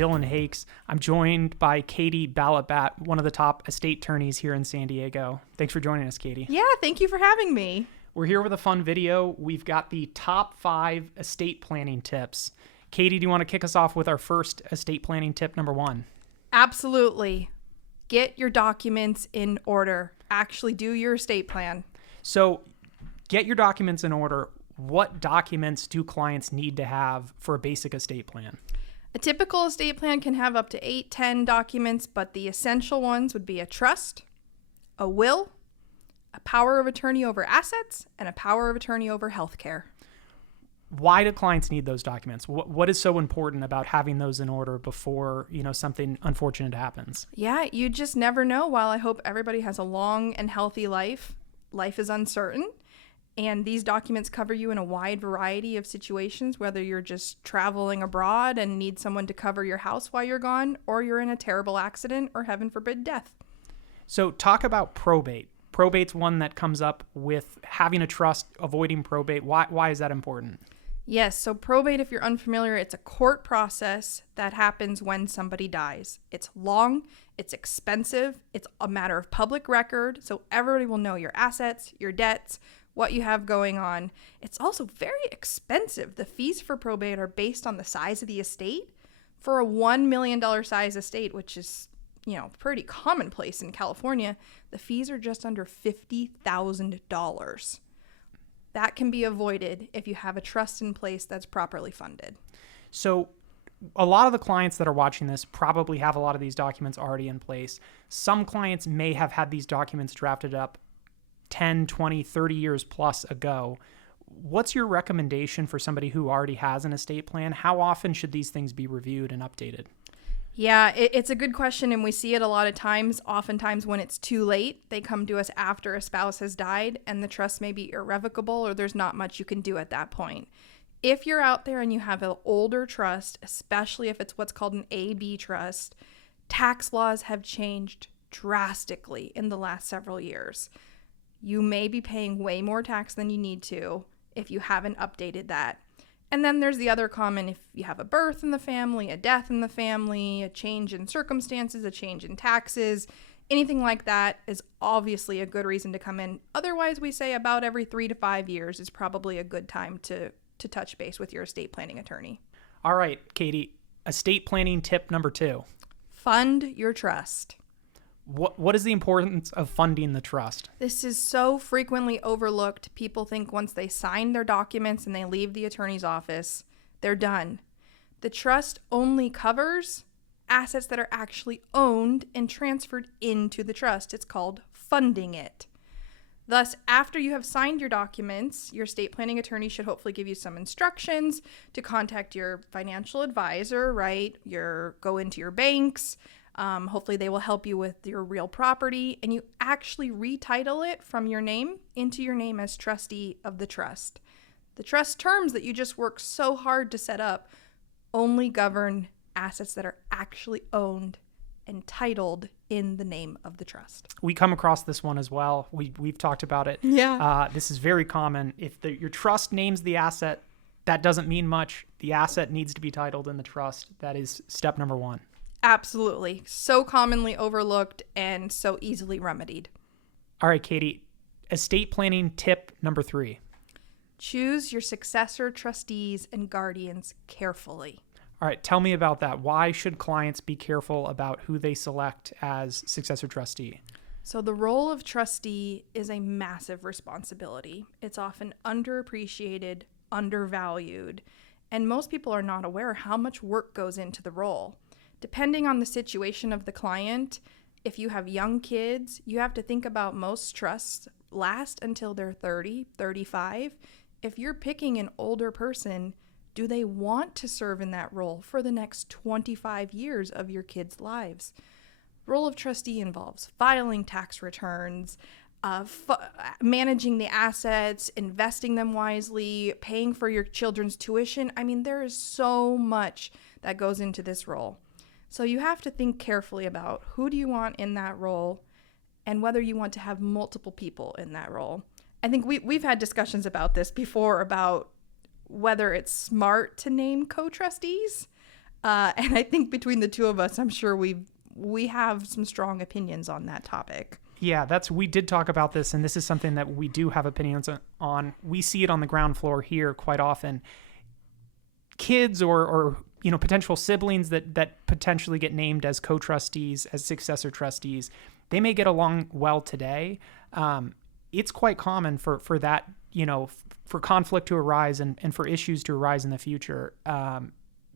Dillon Hakes. I'm joined by Katie Balatbat, one of the top estate attorneys here in San Diego. Thanks for joining us, Katie. Yeah, thank you for having me. We're here with a fun video. We've got the top 5 estate planning tips. Katie, do you want to kick us off with our first estate planning tip, number 1? Absolutely. Get your documents in order. Actually do your estate plan. So get your documents in order. What documents do clients need to have for a basic estate plan? A typical estate plan can have up to 8-10 documents, but the essential ones would be a trust, a will, a power of attorney over assets, and a power of attorney over healthcare. Why do clients need those documents? What is so important about having those in order before, something unfortunate happens? Yeah, you just never know. While I hope everybody has a long and healthy life, life is uncertain. And these documents cover you in a wide variety of situations, whether you're just traveling abroad and need someone to cover your house while you're gone, or you're in a terrible accident or, heaven forbid, death. So talk about probate. Probate's one that comes up with having a trust, avoiding probate. Why is that important? Yes, so probate, if you're unfamiliar, it's a court process that happens when somebody dies. It's long, it's expensive, it's a matter of public record, so everybody will know your assets, your debts, what you have going on. It's also very expensive. The fees for probate are based on the size of the estate. For a $1 million size estate, which is, pretty commonplace in California, the fees are just under $50,000. That can be avoided if you have a trust in place that's properly funded. So a lot of the clients that are watching this probably have a lot of these documents already in place. Some clients may have had these documents drafted up 10, 20, 30 years plus ago. What's your recommendation for somebody who already has an estate plan? How often should these things be reviewed and updated? Yeah, it's a good question, and we see it a lot of times. Oftentimes when it's too late, they come to us after a spouse has died and the trust may be irrevocable or there's not much you can do at that point. If you're out there and you have an older trust, especially if it's what's called an AB trust, tax laws have changed drastically in the last several years. You may be paying way more tax than you need to if you haven't updated that. And then there's the other common, if you have a birth in the family, a death in the family, a change in circumstances, a change in taxes, anything like that is obviously a good reason to come in. Otherwise, we say about every 3 to 5 years is probably a good time to touch base with your estate planning attorney. All right, Katie, estate planning tip number 2. Fund your trust. What is the importance of funding the trust? This is so frequently overlooked. People think once they sign their documents and they leave the attorney's office, they're done. The trust only covers assets that are actually owned and transferred into the trust. It's called funding it. Thus, after you have signed your documents, your estate planning attorney should hopefully give you some instructions to contact your financial advisor, right? Go into your banks. Hopefully they will help you with your real property, and you actually retitle it from your name into your name as trustee of the trust. The trust terms that you just worked so hard to set up only govern assets that are actually owned and titled in the name of the trust. We come across this one as well. We've talked about it. Yeah. This is very common. If your trust names the asset, that doesn't mean much. The asset needs to be titled in the trust. That is step number 1. Absolutely. So commonly overlooked and so easily remedied. All right, Katie, estate planning tip number 3. Choose your successor, trustees, and guardians carefully. All right, tell me about that. Why should clients be careful about who they select as successor trustee? So the role of trustee is a massive responsibility. It's often underappreciated, undervalued, and most people are not aware how much work goes into the role. Depending on the situation of the client, if you have young kids, you have to think about most trusts last until they're 30, 35. If you're picking an older person, do they want to serve in that role for the next 25 years of your kids' lives? The role of trustee involves filing tax returns, managing the assets, investing them wisely, paying for your children's tuition. I mean, there is so much that goes into this role. So you have to think carefully about who do you want in that role and whether you want to have multiple people in that role. I think we've had discussions about this before, about whether it's smart to name co-trustees. And I think between the two of us, I'm sure we have some strong opinions on that topic. Yeah, we did talk about this, and this is something that we do have opinions on. We see it on the ground floor here quite often. Kids or potential siblings that potentially get named as co-trustees, as successor trustees, they may get along well today. It's quite common for that, for conflict to arise and for issues to arise in the future.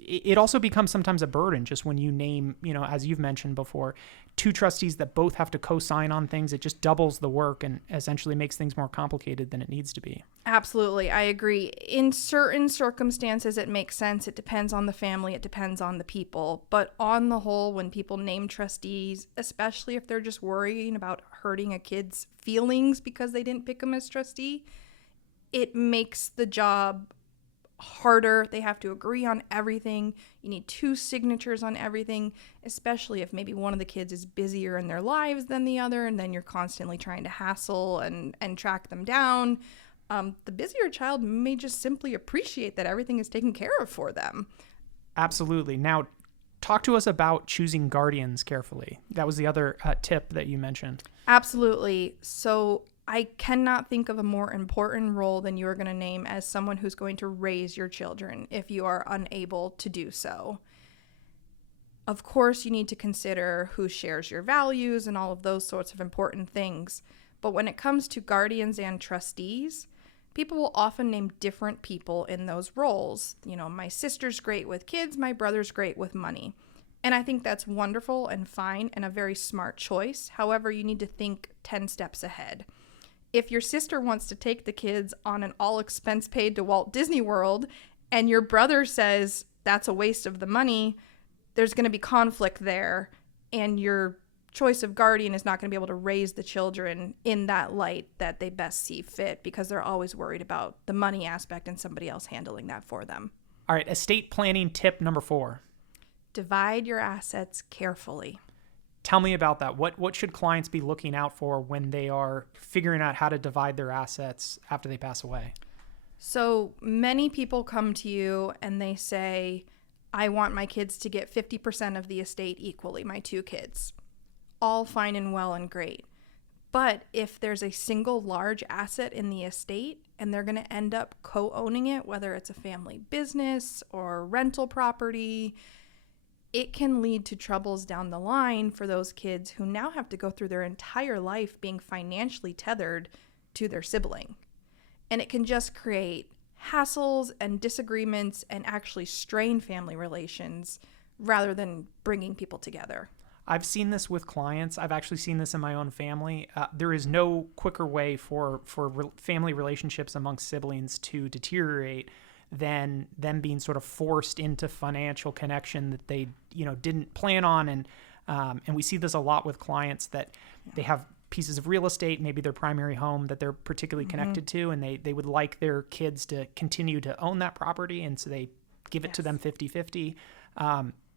It also becomes sometimes a burden just when you name, as you've mentioned before, two trustees that both have to co-sign on things. It just doubles the work and essentially makes things more complicated than it needs to be. Absolutely. I agree. In certain circumstances, it makes sense. It depends on the family. It depends on the people. But on the whole, when people name trustees, especially if they're just worrying about hurting a kid's feelings because they didn't pick them as trustee, it makes the job harder. They have to agree on everything. You need two signatures on everything, especially if maybe one of the kids is busier in their lives than the other, and then you're constantly trying to hassle and track them down. The busier child may just simply appreciate that everything is taken care of for them. Absolutely. Now, talk to us about choosing guardians carefully. That was the other tip that you mentioned. Absolutely. So I cannot think of a more important role than you are going to name as someone who's going to raise your children if you are unable to do so. Of course, you need to consider who shares your values and all of those sorts of important things. But when it comes to guardians and trustees, people will often name different people in those roles. My sister's great with kids, my brother's great with money. And I think that's wonderful and fine and a very smart choice. However, you need to think 10 steps ahead. If your sister wants to take the kids on an all expense paid to Walt Disney World and your brother says that's a waste of the money, there's going to be conflict there, and your choice of guardian is not going to be able to raise the children in that light that they best see fit because they're always worried about the money aspect and somebody else handling that for them. All right, estate planning tip number 4. Divide your assets carefully. Tell me about that. What should clients be looking out for when they are figuring out how to divide their assets after they pass away? So many people come to you and they say, I want my kids to get 50% of the estate equally, my 2 kids. All fine and well and great. But if there's a single large asset in the estate and they're going to end up co-owning it, whether it's a family business or rental property, it can lead to troubles down the line for those kids who now have to go through their entire life being financially tethered to their sibling. And it can just create hassles and disagreements and actually strain family relations rather than bringing people together. I've seen this with clients. I've actually seen this in my own family. There is no quicker way for family relationships amongst siblings to deteriorate than them being sort of forced into financial connection that they, didn't plan on. And we see this a lot with clients that they have pieces of real estate, maybe their primary home that they're particularly connected to, and they would like their kids to continue to own that property. And so they give it to them 50-50.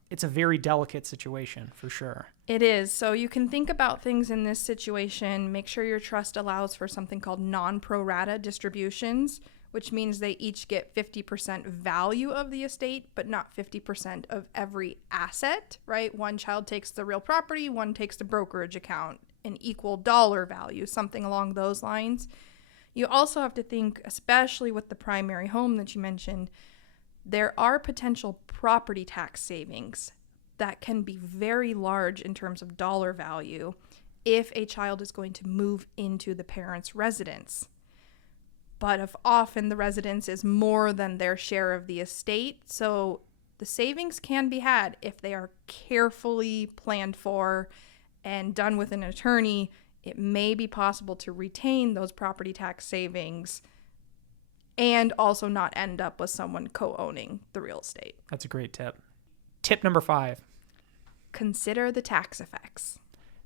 It's a very delicate situation for sure. It is. So you can think about things in this situation. Make sure your trust allows for something called non-pro rata distributions, which means they each get 50% value of the estate, but not 50% of every asset, right? One child takes the real property, one takes the brokerage account, an equal dollar value, something along those lines. You also have to think, especially with the primary home that you mentioned, there are potential property tax savings that can be very large in terms of dollar value if a child is going to move into the parent's residence. But if often the residence is more than their share of the estate, so the savings can be had if they are carefully planned for and done with an attorney. It may be possible to retain those property tax savings and also not end up with someone co-owning the real estate. That's a great tip. Tip number 5. Consider the tax effects.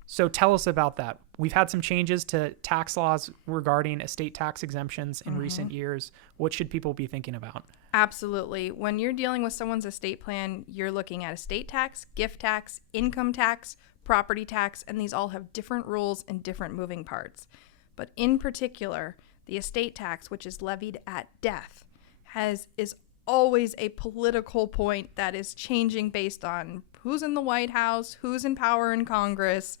So tell us about that. We've had some changes to tax laws regarding estate tax exemptions in recent years. What should people be thinking about? Absolutely. When you're dealing with someone's estate plan, you're looking at estate tax, gift tax, income tax, property tax, and these all have different rules and different moving parts. But in particular, the estate tax, which is levied at death, is always a political point that is changing based on who's in the White House, who's in power in Congress,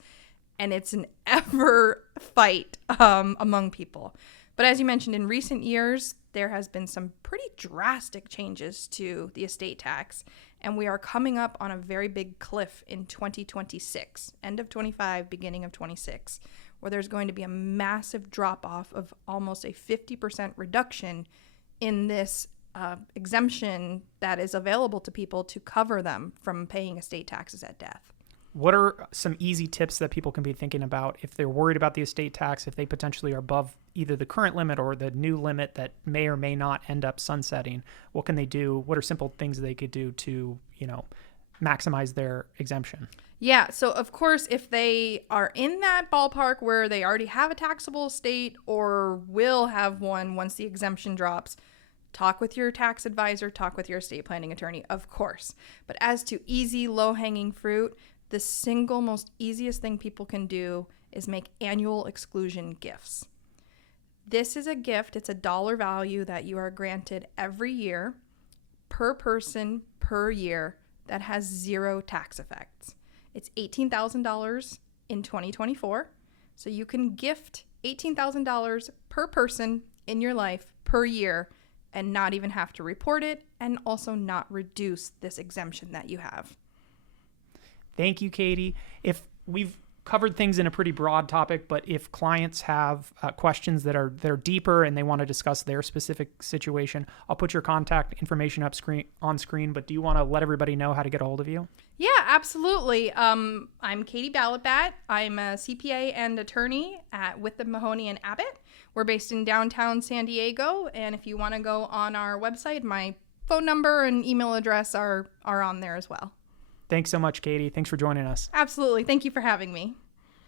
and it's an ever fight among people. But as you mentioned, in recent years, there has been some pretty drastic changes to the estate tax, and we are coming up on a very big cliff in 2026, end of 25, beginning of 26, where there's going to be a massive drop-off of almost a 50% reduction in this exemption that is available to people to cover them from paying estate taxes at death. What are some easy tips that people can be thinking about if they're worried about the estate tax, if they potentially are above either the current limit or the new limit that may or may not end up sunsetting? What can they do? What are simple things they could do to, maximize their exemption? Yeah, so of course, if they are in that ballpark where they already have a taxable estate or will have one once the exemption drops, talk with your tax advisor, talk with your estate planning attorney, of course. But as to easy, low-hanging fruit, the single most easiest thing people can do is make annual exclusion gifts. This is a gift. It's a dollar value that you are granted every year per person per year that has zero tax effects. It's $18,000 in 2024. So you can gift $18,000 per person in your life per year and not even have to report it, and also not reduce this exemption that you have. Thank you, Katie. If we've covered things in a pretty broad topic, but if clients have questions that are deeper and they want to discuss their specific situation, I'll put your contact information on screen. But do you want to let everybody know how to get a hold of you? Yeah, absolutely. I'm Katie Balatbat. I'm a CPA and attorney with the Mahoney and Abbott. We're based in downtown San Diego, and if you want to go on our website, my phone number and email address are on there as well. Thanks so much, Katie. Thanks for joining us. Absolutely. Thank you for having me.